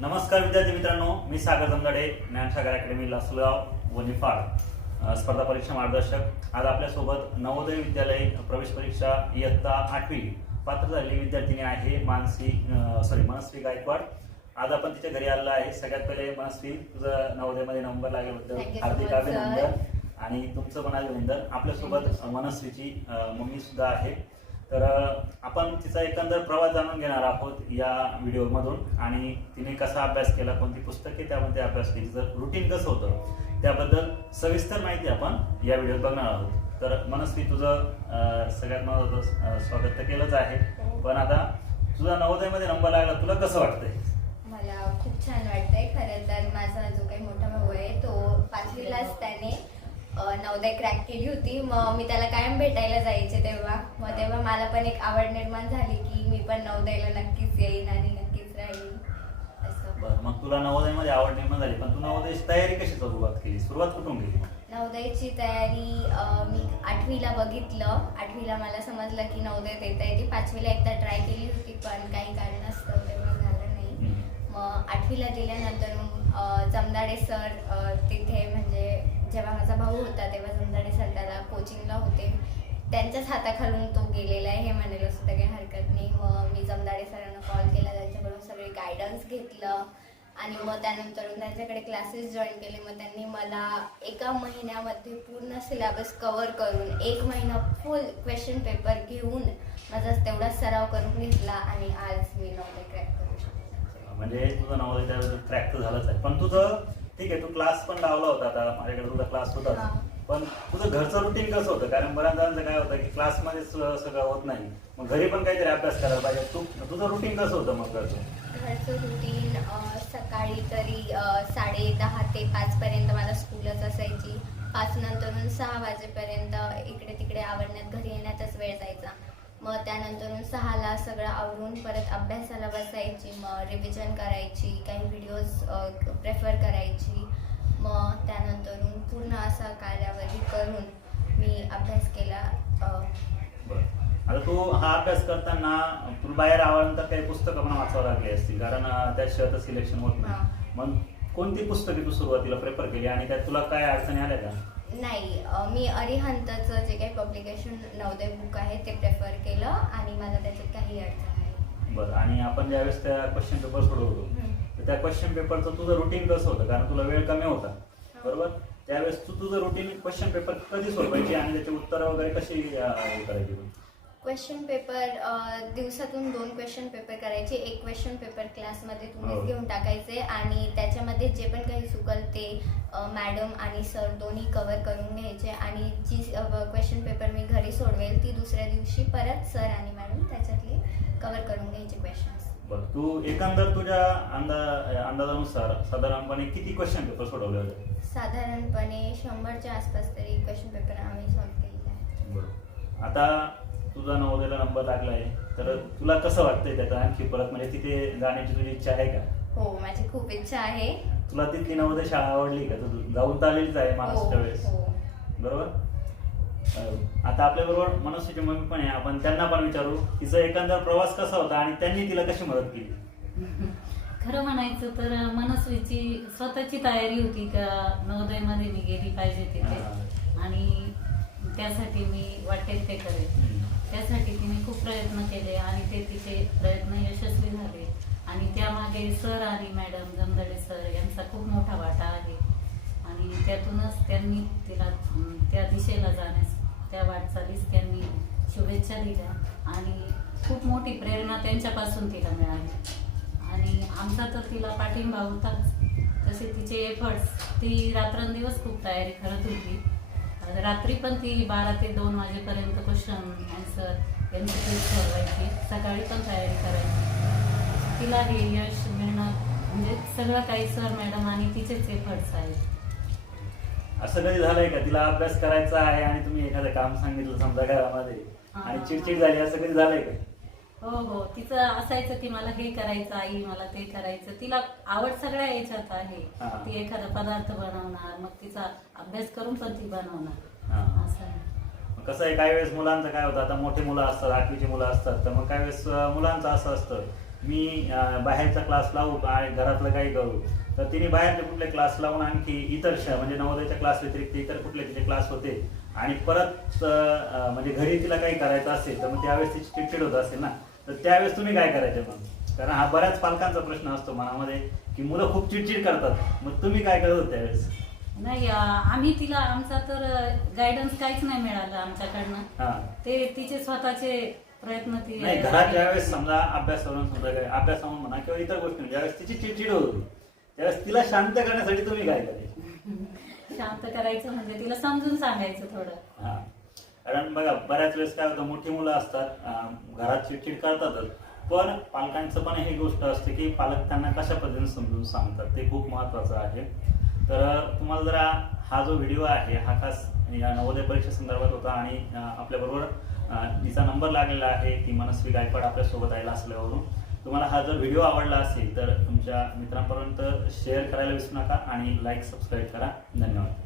नमस्कार विद्यार्थी मित्रांनो मी सागर जमदाडे ज्ञानसागर अकॅडमी लासलगाव व निफाड स्पर्धा परीक्षा मार्गदर्शक. आज आपल्यासोबत नवोदय विद्यालय प्रवेश परीक्षा इयत्ता आठवी पात्र झालेली विद्यार्थिनी आहे मानसी सॉरी मनस्वी गायकवाड. आज आपण तिच्या घरी आलेलो आहे. सगळ्यात पहिले मनस्वी तुझं नवोदयमध्ये नंबर लागल्याबद्दल हार्दिक अभिनंदन. आणि तुमचं पण अभिनंदन. आपल्यासोबत मनस्वीची मम्मी सुद्धा आहे. तर आपण तिचा एकंदर प्रवास जाणून घेणार आहोत या व्हिडिओमधून. आणि तिने कसा अभ्यास केला कोणती पुस्तके त्यामध्ये अभ्यास केली तिचं रुटीन कसं होतं त्याबद्दल सविस्तर माहिती आपण या व्हिडिओत बघणार आहोत. तर मनस्वी तुझं सगळ्यात महत्वाचं स्वागत तर केलंच आहे. पण आता तुझा नवोदयमध्ये नंबर लागला तुला कसं वाटतंय? मला खूप छान वाटतंय. खरं तर माझा जो काही मोठा भाऊ आहे तो पाचवीलाच त्याने नवोदय क्रॅक केली होती. मग मी त्याला कायम भेटायला जायचे तेव्हा. मग तेव्हा मला पण एक आवड निर्माण झाली की मी पण नवोदयला नक्कीच येईन आणि नक्कीच राहीन. असं. बरं मग तुला नवोदयमध्ये आवड निर्माण झाली. पण तू नवोदयची तयारी कशी सुरुवात केली? सुरुवात कुठून केली मग? नवोदयची तयारी अ, मी आठवीला बघितलं. आठवीला मला समजलं की नवोदय देता येते पाचवीला एकदा ट्राय केली होती पण काही कारणास्तव तेव्हा झालं नाही. हम्म. मग आठवीला गेल्यानंतर अ, जमदाडे सर अ, तिथे म्हणजे जेव्हा माझा भाऊ होता तेव्हा जमदाडे सर त्याला कोचिंगला होते. त्यांच्याच हाताखालून तो गेलेला आहे हे म्हणायला सुद्धा काही हरकत नाही. मग मी जमदाडे सरांना कॉल केला त्यांच्याकडून सगळे गायडन्स घेतलं. आणि मग त्यानंतर त्यांच्याकडे क्लासेस जॉईन केले. मग त्यांनी मला एका महिन्यामध्ये पूर्ण सिलेबस कवर करून एक महिना फुल क्वेश्चन पेपर घेऊन माझा तेवढा सराव करून घेतला आणि आज मी नवोदय क्रॅक करू शकतो. म्हणजे तुझं नवोदय त्यावेळेस ट्रॅक तर झालंच आहे. पण तुझं ठीक आहे तू क्लास पण लावला होता आता माझ्याकडे तुझा क्लास होता. पण तुझं घरचं रुटीन कसं होतं? कारण बऱ्याच जणांचं काय होतं की क्लासमध्ये सगळं होत नाही. मग घरी पण काहीतरी अभ्यास करायला पाहिजे. तू तुझं रुटीन कसं होतं मग घरचं? घरचं रुटीन सकाळी तरी साडे दहा ते पाचपर्यंत मला स्कूलच असायची. पाच नंतरून सहा वाजेपर्यंत इकडे तिकडे आवडण्यात घरी येण्यातच वेळ जायचा. मग त्यानंतरून सहाला सगळं आवरून परत अभ्यासाला बसायची मग रिव्हिजन करायची काही व्हिडिओज प्रेफर करायची. मग त्यानंतरून पूर्ण असा कार्यावधी करून मी अभ्यास केला आता तू हा अभ्यास करताना तुला बाहेर आवडतं काही पुस्तकं पण वाचावं लागली असतील कारण अं, त्याशिवाय तर सिलेक्शन होत. नाही. मग कोणती पुस्तके तू सुरुवातीला प्रेफर केली आणि त्यात तुला काय अडचणी आल्या का? नाही मी अरिहंतचं जे काही पब्लिकेशन नवोदय बुक आहे ते प्रेफर केलं आणि मला त्याच्यात काही अडचण नाही बरं आणि आपण ज्यावेळेस त्या क्वेश्चन पेपर सोडवतो. तर त्या क्वेश्चन पेपरचं तुझं रुटीन कसं होतं कारण तुला वेळ कमी होता बरोबर त्यावेळेस तू तुझं रुटीन क्वेश्चन पेपर कधी सोडवायची आणि त्याची उत्तरं वगैरे कशी हे करायची? क्वेश्चन पेपर दिवसातून दोन क्वेश्चन पेपर करायचे. एक क्वेश्चन पेपर क्लासमध्ये हो. तुम्हीच घेऊन टाकायचे आणि त्याच्यामध्ये जे पण काही चुकल ते मॅडम आणि सर दोन्ही कव्हर करून घ्यायचे आणि जी क्वेश्चन पेपर मी घरी सोडवेल ती दुसऱ्या दिवशी परत सर आणि मॅडम त्याच्यातले कव्हर करून घ्यायचे क्वेश्चन्स बरं तू एकंदर तुझ्या अंदा अंदाजानुसार साधारणपणे किती क्वेश्चन पेपर सोडवले होते? साधारणपणे शंभरच्या आसपास तरी क्वेश्चन पेपर आम्ही सॉल्व केलेला आहे आता तुझा नवोदयला नंबर लागला आहे तर तुला कसं वाटतंय त्याचा आणखी परत? म्हणजे तिथे जाण्याची तुझी इच्छा आहे का? हो माझी खूप इच्छा आहे. तुला तिथली नवोदय शाळा आवडली का? तू जाऊन तर आलेलीच आहे हो महाराष्ट्र वेळेस. हो. बरोबर? अं, आता आपल्या बरोबर मनस्वीची मम्मी पण आहे. आपण त्यांना पण विचारू तिचा एकंदर प्रवास कसा होता आणि त्यांनी तिला कशी मदत केली? खरं म्हणायचं तर मनस्वीची स्वतःची तयारी होती का नवोदयमध्ये मी गेली पाहिजे तिथे. आणि त्यासाठी मी वाटेल ते करेल. त्यासाठी तिने खूप प्रयत्न केले आणि ते तिचे प्रयत्न यशस्वी झाले. आणि त्यामागे सर आणि मॅडम जमदडे सर यांचा खूप मोठा वाटा आहे. आणि त्यातूनच त्यांनी तिला त्या दिशेला जाण्यास त्या वाटचालीस त्यांनी शुभेच्छा दिल्या. आणि खूप मोठी प्रेरणा त्यांच्यापासून तिला मिळाली. आणि आमचा तर तिला पाठिंबा होताच. तसे तिचे एफर्ट्स ती रात्रंदिवस खूप तयारी करत होती. रात्री पण ती बारा ते दोन वाजेपर्यंत क्वेश्चन आन्सर यांची टेस्ट ठरवायची. सकाळी पण तयारी करायची. तिला हे यश मिळणं म्हणजे सगळं काही सर मॅडम आणि तिचेच एफर्ट्स आहेत. असं कधी झालंय का? तिला अभ्यास करायचा आहे आणि तुम्ही एखादं काम सांगितलं समजा घरामध्ये आणि. चिडचिड झाली असं कधी झालंय का? हो हो तिचं असायचं की मला हे करायचं आई मला ते करायचं तिला आवड सगळ्या याच्यात आहे. ती एखादा पदार्थ बनवणार मग तिचा अभ्यास करून पण ती बनवणार. असं आहे. कसं आहे काही वेळेस मुलांचं काय होतं आता मोठी मुलं असतात आठवीची मुलं असतात तर मग काही वेळेस मुलांचं असं असतं मी बाहेरचा क्लास लावू आणि घरातलं काही करू तर तिने बाहेरचे कुठले क्लास लावून आणखी इतर श- म्हणजे नवोदयच्या क्लास व्यतिरिक्त इतर कुठले तिचे क्लास होते आणि परत म्हणजे घरी तिला काही करायचं असेल तर मग त्यावेळेस तिची चिडचिड होत असेल ना तर त्यावेळेस तुम्ही काय करायचे मग? कारण हा बऱ्याच पालकांचा प्रश्न असतो मनामध्ये की मुलं खूप चिडचिड करतात. मग तुम्ही काय करत होता त्यावेळेस? नाही अं, आम्ही तिला आमचा तर गायडन्स काहीच नाही मिळालं आमच्याकडनं. ते तिचे स्वतःचे प्रयत्न ती नाही घरात ज्यावेळेस समजा अभ्यास करून समजा काय अभ्यास म्हणून म्हणा किंवा इतर गोष्टी ज्यावेळेस तिची चिडचिड होत होती त्यावेळेस तिला शांत करण्यासाठी तुम्ही काय करायचे? शांत करायचं म्हणजे तिला समजून सांगायचं थोडं. हा. कारण बघा बऱ्याच वेळेस काय होतं मोठी मुलं असतात घरात चिडचिड करतातच. पण पालकांचं पण ही गोष्ट असते की पालक त्यांना कशा पद्धतीने समजून सांगतात ते खूप महत्वाचं आहे. तर तुम्हाला जरा हा जो व्हिडिओ आहे हा खास या नवोदय परीक्षे संदर्भात होता आणि आपल्याबरोबर तिचा नंबर लागलेला आहे ती मनस्वी गायकवाड आपल्यासोबत आयला असल्यावरून. तुम्हाला हा जर व्हिडिओ आवडला असेल तर तुमच्या मित्रांपर्यंत शेअर करायला विसरू नका आणि लाईक सबस्क्राईब करा. धन्यवाद.